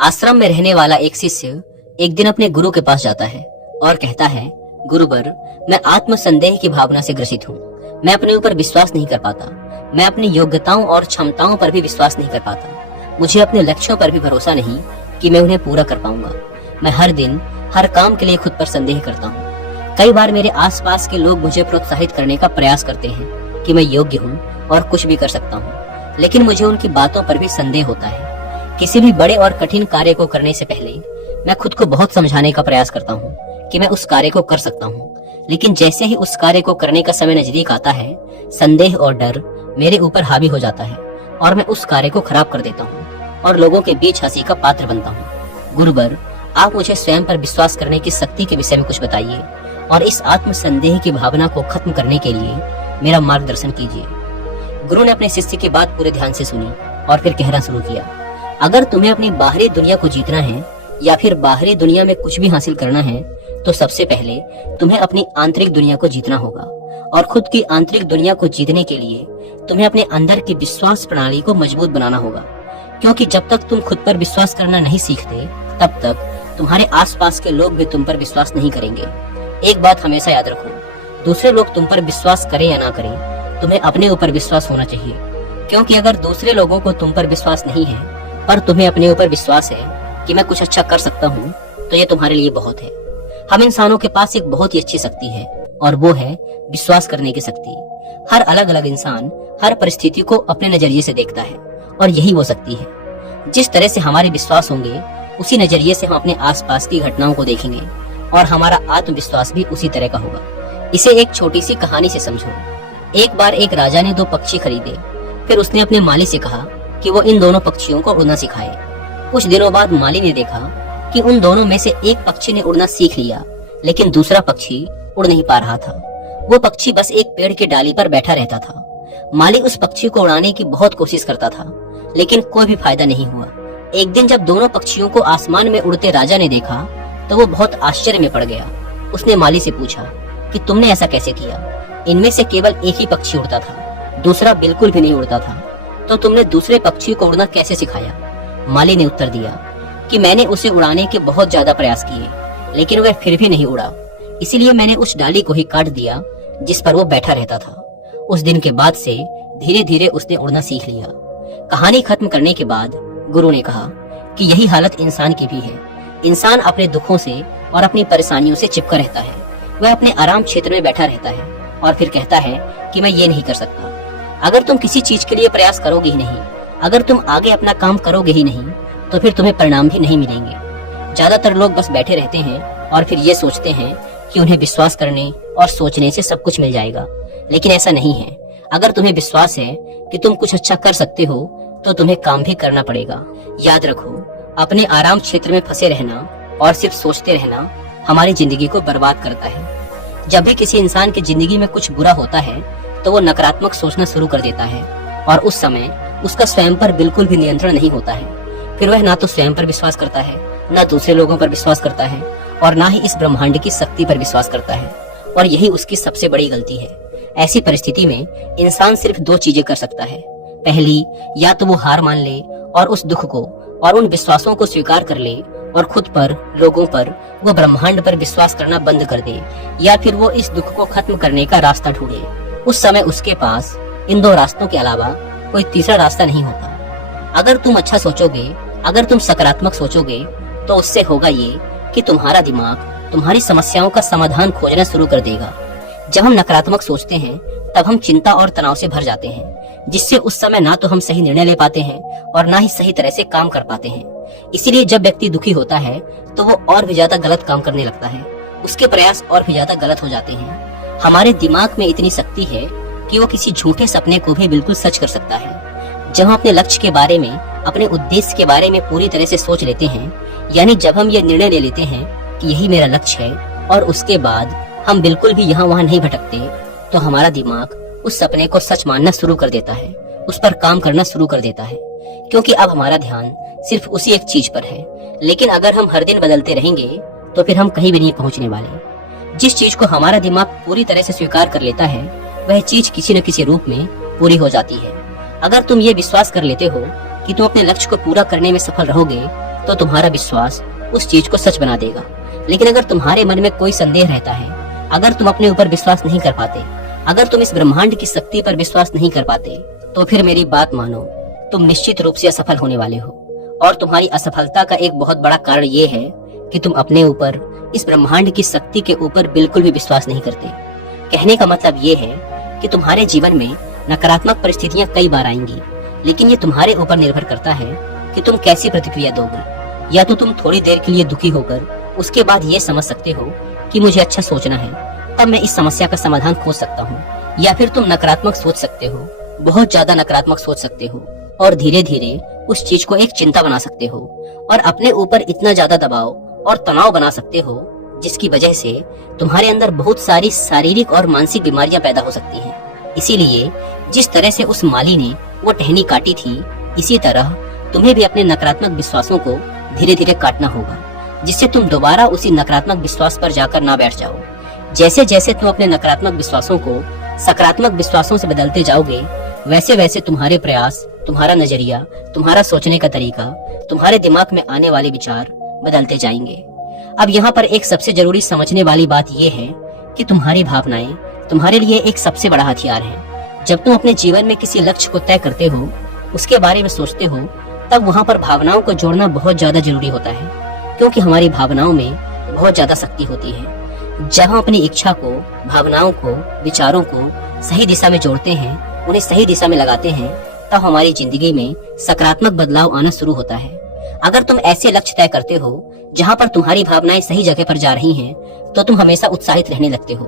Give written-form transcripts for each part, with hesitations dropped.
आश्रम में रहने वाला एक शिष्य एक दिन अपने गुरु के पास जाता है और कहता है, गुरुवर, मैं आत्म संदेह की भावना से ग्रसित हूँ। मैं अपने ऊपर विश्वास नहीं कर पाता। मैं अपनी योग्यताओं और क्षमताओं पर भी विश्वास नहीं कर पाता। मुझे अपने लक्ष्यों पर भी भरोसा नहीं कि मैं उन्हें पूरा कर पाऊंगा। मैं हर दिन हर काम के लिए खुद पर संदेह करता हूँ। कई बार मेरे आसपास के लोग मुझे प्रोत्साहित करने का प्रयास करते हैं कि मैं योग्य हूँ और कुछ भी कर सकता हूँ, लेकिन मुझे उनकी बातों पर भी संदेह होता है। किसी भी बड़े और कठिन कार्य को करने से पहले मैं खुद को बहुत समझाने का प्रयास करता हूँ कि मैं उस कार्य को कर सकता हूँ, लेकिन जैसे ही उस कार्य को करने का समय नजदीक आता है, संदेह और डर मेरे ऊपर हावी हो जाता है और मैं उस कार्य को खराब कर देता हूँ और लोगों के बीच हंसी का पात्र बनता हूँ। गुरुवर, आप मुझे स्वयं पर विश्वास करने की शक्ति के विषय में कुछ बताइए और इस आत्म संदेह की भावना को खत्म करने के लिए मेरा मार्गदर्शन कीजिए। गुरु ने अपने शिष्य की बात पूरे ध्यान से सुनी और फिर कहना शुरू किया, अगर तुम्हें अपनी बाहरी दुनिया को जीतना है या फिर बाहरी दुनिया में कुछ भी हासिल करना है, तो सबसे पहले तुम्हें अपनी आंतरिक दुनिया को जीतना होगा। और खुद की आंतरिक दुनिया को जीतने के लिए तुम्हें अपने अंदर की विश्वास प्रणाली को मजबूत बनाना होगा, क्योंकि जब तक तुम खुद पर विश्वास करना नहीं सीखते, तब तक तुम्हारे आसपास के लोग भी तुम पर विश्वास नहीं करेंगे। एक बात हमेशा याद रखो, दूसरे लोग तुम पर विश्वास करें या ना करें, तुम्हें अपने ऊपर विश्वास होना चाहिए। क्योंकि अगर दूसरे लोगों को तुम पर विश्वास नहीं है पर तुम्हें अपने ऊपर विश्वास है कि मैं कुछ अच्छा कर सकता हूँ, तो ये तुम्हारे लिए बहुत है। हम इंसानों के पास एक बहुत ही अच्छी शक्ति है और वो है विश्वास करने की शक्ति। हर अलग अलग इंसान हर परिस्थिति को अपने नजरिए से देखता है और यही वो शक्ति है। जिस तरह से हमारे विश्वास होंगे, उसी नजरिए से हम अपने आसपास की घटनाओं को देखेंगे और हमारा आत्मविश्वास भी उसी तरह का होगा। इसे एक छोटी सी कहानी से समझो। एक बार एक राजा ने 2 पक्षी खरीदे। फिर उसने अपने माली से कहा कि वो इन दोनों पक्षियों को उड़ना सिखाए। कुछ दिनों बाद माली ने देखा कि उन दोनों में से एक पक्षी ने उड़ना सीख लिया, लेकिन दूसरा पक्षी उड़ नहीं पा रहा था। वो पक्षी बस एक पेड़ की डाली पर बैठा रहता था। माली उस पक्षी को उड़ाने की बहुत कोशिश करता था, लेकिन कोई भी फायदा नहीं हुआ। एक दिन जब दोनों पक्षियों को आसमान में उड़ते राजा ने देखा, तो वो बहुत आश्चर्य में पड़ गया। उसने माली से पूछा कि तुमने ऐसा कैसे किया? इनमें से केवल एक ही पक्षी उड़ता था, दूसरा बिल्कुल भी नहीं उड़ता था, तो तुमने दूसरे पक्षी को उड़ना कैसे सिखाया? माली ने उत्तर दिया कि मैंने उसे उड़ाने के बहुत ज्यादा प्रयास किए, लेकिन वह फिर भी नहीं उड़ा। इसीलिए मैंने उस डाली को ही काट दिया जिस पर वो बैठा रहता था। उस दिन के बाद से धीरे धीरे उसने उड़ना सीख लिया। कहानी खत्म करने के बाद गुरु ने कहा कि यही हालत इंसान की भी है। इंसान अपने दुखों से और अपनी परेशानियों से चिपका रहता है। वह अपने आराम क्षेत्र में बैठा रहता है और फिर कहता है कि मैं ये नहीं कर सकता। अगर तुम किसी चीज के लिए प्रयास करोगे ही नहीं, अगर तुम आगे अपना काम करोगे ही नहीं, तो फिर तुम्हें परिणाम भी नहीं मिलेंगे। ज्यादातर लोग बस बैठे रहते हैं और फिर ये सोचते हैं कि उन्हें विश्वास करने और सोचने से सब कुछ मिल जाएगा, लेकिन ऐसा नहीं है। अगर तुम्हें विश्वास है कि तुम कुछ अच्छा कर सकते हो, तो तुम्हें काम भी करना पड़ेगा। याद रखो, अपने आराम क्षेत्र में फंसे रहना और सिर्फ सोचते रहना हमारी जिंदगी को बर्बाद करता है। जब भी किसी इंसान की जिंदगी में कुछ बुरा होता है, तो वो नकारात्मक सोचना शुरू कर देता है और उस समय उसका स्वयं पर बिल्कुल भी नियंत्रण नहीं होता है। फिर वह ना तो स्वयं पर विश्वास करता है, ना दूसरे लोगों पर विश्वास करता है और ना ही इस ब्रह्मांड की शक्ति पर विश्वास करता है। और यही उसकी सबसे बड़ी गलती है। ऐसी परिस्थिति में इंसान सिर्फ 2 चीजें कर सकता है। पहली, या तो वो हार मान ले और उस दुख को और उन विश्वासों को स्वीकार कर ले और खुद पर, लोगों पर, वो ब्रह्मांड पर विश्वास करना बंद कर दे, या फिर वो इस दुख को खत्म करने का रास्ता ढूंढे। उस समय उसके पास इन 2 रास्तों के अलावा कोई तीसरा रास्ता नहीं होता। अगर तुम अच्छा सोचोगे, अगर तुम सकारात्मक सोचोगे, तो उससे होगा ये कि तुम्हारा दिमाग तुम्हारी समस्याओं का समाधान खोजना शुरू कर देगा। जब हम नकारात्मक सोचते हैं, तब हम चिंता और तनाव से भर जाते हैं, जिससे उस समय ना तो हम सही निर्णय ले पाते हैं और ना ही सही तरह से काम कर पाते हैं। इसीलिए जब व्यक्ति दुखी होता है, तो वो और भी ज्यादा गलत काम करने लगता है। उसके प्रयास और भी ज्यादा गलत हो जाते हैं। हमारे दिमाग में इतनी शक्ति है कि वो किसी झूठे सपने को भी बिल्कुल सच कर सकता है। जब हम अपने लक्ष्य के बारे में, अपने उद्देश्य के बारे में पूरी तरह से सोच लेते हैं, यानी जब हम ये निर्णय ले लेते हैं कि यही मेरा लक्ष्य है और उसके बाद हम बिल्कुल भी यहाँ वहाँ नहीं भटकते, तो हमारा दिमाग उस सपने को सच मानना शुरू कर देता है, उस पर काम करना शुरू कर देता है, क्योंकि अब हमारा ध्यान सिर्फ उसी एक चीज पर है। लेकिन अगर हम हर दिन बदलते रहेंगे, तो फिर हम कहीं भी नहीं पहुँचने वाले। जिस चीज को हमारा दिमाग पूरी तरह से स्वीकार कर लेता है, वह चीज किसी न किसी रूप में पूरी हो जाती है। अगर तुम ये विश्वास कर लेते हो कि तुम अपने लक्ष्य को पूरा करने में सफल रहोगे, तो तुम्हारा विश्वास उस चीज को सच बना देगा। लेकिन अगर तुम्हारे मन में कोई संदेह रहता है, अगर तुम अपने ऊपर विश्वास नहीं कर पाते, अगर तुम इस ब्रह्मांड की शक्ति पर विश्वास नहीं कर पाते, तो फिर मेरी बात मानो, तुम निश्चित रूप से असफल होने वाले हो। और तुम्हारी असफलता का एक बहुत बड़ा कारण ये है कि तुम अपने ऊपर, इस ब्रह्मांड की शक्ति के ऊपर बिल्कुल भी विश्वास नहीं करते। कहने का मतलब ये है कि तुम्हारे जीवन में नकारात्मक परिस्थितियां कई बार आएंगी, लेकिन ये तुम्हारे ऊपर निर्भर करता है कि तुम कैसी प्रतिक्रिया दोगे। या तो तुम थोड़ी देर के लिए दुखी होकर उसके बाद ये समझ सकते हो कि मुझे अच्छा सोचना है, तब मैं इस समस्या का समाधान खोज सकता हूँ, या फिर तुम नकारात्मक सोच सकते हो, बहुत ज्यादा नकारात्मक सोच सकते हो, और धीरे धीरे उस चीज को एक चिंता बना सकते हो और अपने ऊपर इतना ज्यादा दबाव और तनाव बना सकते हो जिसकी वजह से तुम्हारे अंदर बहुत सारी शारीरिक और मानसिक बीमारियां पैदा हो सकती हैं। इसीलिए जिस तरह से उस माली ने वो टहनी काटी थी, इसी तरह तुम्हें भी अपने नकारात्मक विश्वासों को धीरे धीरे काटना होगा, जिससे तुम दोबारा उसी नकारात्मक विश्वास पर जाकर ना बैठ जाओ। जैसे जैसे तुम अपने नकारात्मक विश्वासों को सकारात्मक विश्वासों से बदलते जाओगे, वैसे वैसे तुम्हारे प्रयास, तुम्हारा नजरिया, तुम्हारा सोचने का तरीका, तुम्हारे दिमाग में आने वाले विचार बदलते जाएंगे। अब यहाँ पर एक सबसे जरूरी समझने वाली बात यह है कि तुम्हारी भावनाएं तुम्हारे लिए एक सबसे बड़ा हथियार है। जब तुम अपने जीवन में किसी लक्ष्य को तय करते हो, उसके बारे में सोचते हो, तब वहाँ पर भावनाओं को जोड़ना बहुत ज्यादा जरूरी होता है, क्योंकि हमारी भावनाओं में बहुत ज्यादा शक्ति होती है। जब हम अपनी इच्छा को, भावनाओं को, विचारों को सही दिशा में जोड़ते हैं, उन्हें सही दिशा में लगाते हैं, तब हमारी जिंदगी में सकारात्मक बदलाव आना शुरू होता है। अगर तुम ऐसे लक्ष्य तय करते हो जहाँ पर तुम्हारी भावनाएं सही जगह पर जा रही हैं, तो तुम हमेशा उत्साहित रहने लगते हो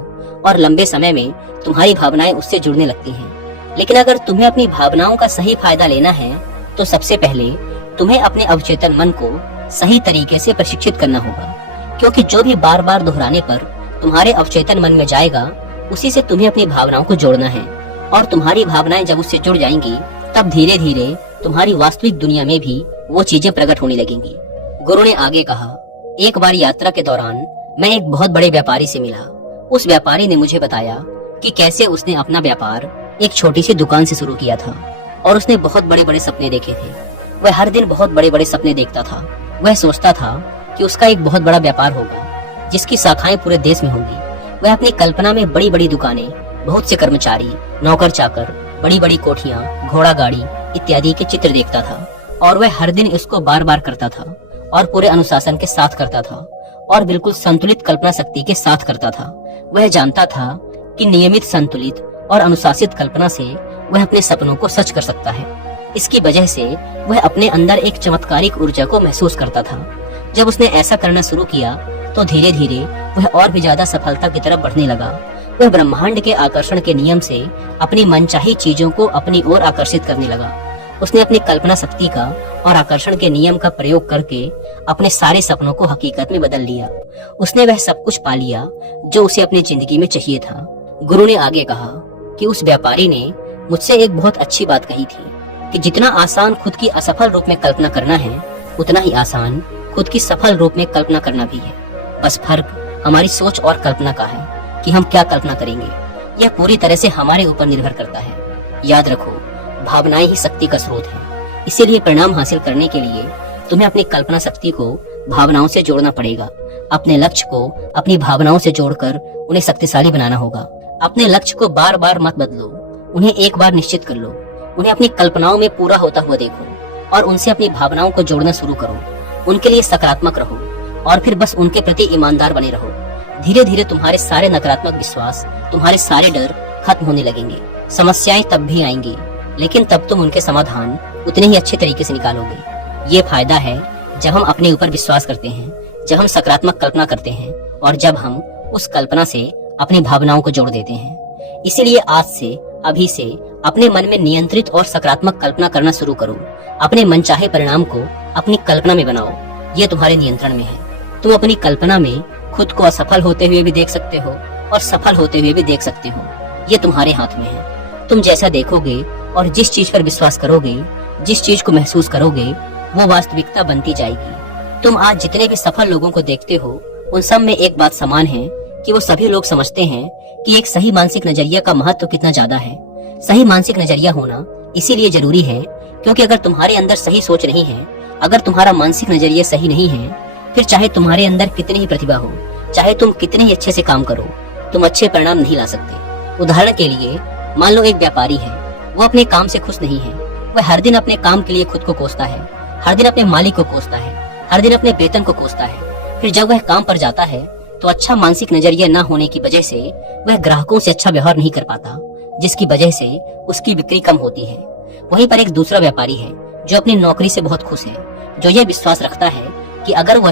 और लंबे समय में तुम्हारी भावनाएं उससे जुड़ने लगती हैं। लेकिन अगर तुम्हें अपनी भावनाओं का सही फायदा लेना है, तो सबसे पहले तुम्हें अपने अवचेतन मन को सही तरीके से प्रशिक्षित करना होगा, क्योंकि जो भी बार बार दोहराने पर तुम्हारे अवचेतन मन में जाएगा, उसी से तुम्हें अपनी भावनाओं को जोड़ना है। और तुम्हारी भावनाएं जब उससे जुड़ जाएंगी, तब धीरे धीरे तुम्हारी वास्तविक दुनिया में भी वो चीजें प्रकट होने लगेंगी। गुरु ने आगे कहा, एक बार यात्रा के दौरान मैं एक बहुत बड़े व्यापारी से मिला। उस व्यापारी ने मुझे बताया कि कैसे उसने अपना व्यापार एक छोटी सी दुकान से शुरू किया था और उसने बहुत बड़े बड़े सपने देखे थे। वह हर दिन बहुत बड़े बड़े सपने देखता था। वह सोचता था कि उसका एक बहुत बड़ा व्यापार होगा जिसकी शाखाएं पूरे देश में होंगी। वह अपनी कल्पना में बड़ी बड़ी दुकानें, बहुत से कर्मचारी, नौकर चाकर, बड़ी बड़ी कोठियां, घोड़ा गाड़ी इत्यादि के चित्र देखता था और वह हर दिन इसको बार बार करता था और पूरे अनुशासन के साथ करता था और बिल्कुल संतुलित कल्पना शक्ति के साथ करता था। वह जानता था कि नियमित, संतुलित और अनुशासित कल्पना से वह अपने सपनों को सच कर सकता है। इसकी वजह से वह अपने अंदर एक चमत्कारिक ऊर्जा को महसूस करता था। जब उसने ऐसा करना शुरू किया, तो धीरे धीरे वह और भी ज्यादा सफलता की तरफ बढ़ने लगा। वह ब्रह्मांड के आकर्षण के नियम से अपनी मनचाही चीजों को अपनी ओर आकर्षित करने लगा। उसने अपनी कल्पना शक्ति का और आकर्षण के नियम का प्रयोग करके अपने सारे सपनों को हकीकत में बदल लिया। उसने वह सब कुछ पा लिया जो उसे अपनी जिंदगी में चाहिए था। गुरु ने आगे कहा कि उस व्यापारी ने मुझसे एक बहुत अच्छी बात कही थी कि जितना आसान खुद की असफल रूप में कल्पना करना है, उतना ही आसान खुद की सफल रूप में कल्पना करना भी है। बस फर्क हमारी सोच और कल्पना का है कि हम क्या कल्पना करेंगे। यह पूरी तरह से हमारे ऊपर निर्भर करता है। याद रखो, भावनाएं ही शक्ति का स्रोत है। इसीलिए परिणाम हासिल करने के लिए तुम्हें अपनी कल्पना शक्ति को भावनाओं से जोड़ना पड़ेगा। अपने लक्ष्य को अपनी भावनाओं से जोड़कर उन्हें शक्तिशाली बनाना होगा। अपने लक्ष्य को बार बार मत बदलो, उन्हें एक बार निश्चित कर लो। उन्हें अपनी कल्पनाओं में पूरा होता हुआ देखो और उनसे अपनी भावनाओं को जोड़ना शुरू करो। उनके लिए सकारात्मक रहो और फिर बस उनके प्रति ईमानदार बने रहो। धीरे धीरे तुम्हारे सारे नकारात्मक विश्वास, तुम्हारे सारे डर खत्म होने लगेंगे। समस्याएं तब भी आएंगी, लेकिन तब तुम उनके समाधान उतने ही अच्छे तरीके से निकालोगे। ये फायदा है जब हम अपने ऊपर विश्वास करते हैं, जब हम सकारात्मक कल्पना करते हैं और जब हम उस कल्पना से अपनी भावनाओं को जोड़ देते हैं। इसीलिए आज से, अभी से अपने मन में नियंत्रित और सकारात्मक कल्पना करना शुरू करो। अपने मनचाहे परिणाम को अपनी कल्पना में बनाओ। ये तुम्हारे नियंत्रण में है। तुम अपनी कल्पना में खुद को असफल होते हुए भी देख सकते हो और सफल होते हुए भी देख सकते हो। ये तुम्हारे हाथ में है। तुम जैसा देखोगे और जिस चीज पर विश्वास करोगे, जिस चीज को महसूस करोगे, वो वास्तविकता बनती जाएगी। तुम आज जितने भी सफल लोगों को देखते हो, उन सब में एक बात समान है कि वो सभी लोग समझते हैं कि एक सही मानसिक नजरिया का महत्व कितना ज्यादा है। सही मानसिक नजरिया होना इसीलिए जरूरी है क्योंकि अगर तुम्हारे अंदर सही सोच नहीं है, अगर तुम्हारा मानसिक नजरिया सही नहीं है, फिर चाहे तुम्हारे अंदर कितनी ही प्रतिभा हो, चाहे तुम कितने ही अच्छे से काम करो, तुम अच्छे परिणाम नहीं ला सकते। उदाहरण के लिए मान लो एक व्यापारी है, वो अपने काम से खुश नहीं है। वह हर दिन अपने काम के लिए खुद को कोसता है, हर दिन अपने मालिक को कोसता है, हर दिन अपने वेतन को कोसता है। फिर जब वह काम पर जाता है तो अच्छा मानसिक नजरिया न होने की वजह से वह ग्राहकों से अच्छा व्यवहार नहीं कर पाता, जिसकी वजह से उसकी बिक्री कम होती है। वहीं पर एक दूसरा व्यापारी है जो अपनी नौकरी से बहुत खुश है, जो यह विश्वास रखता है कि अगर वो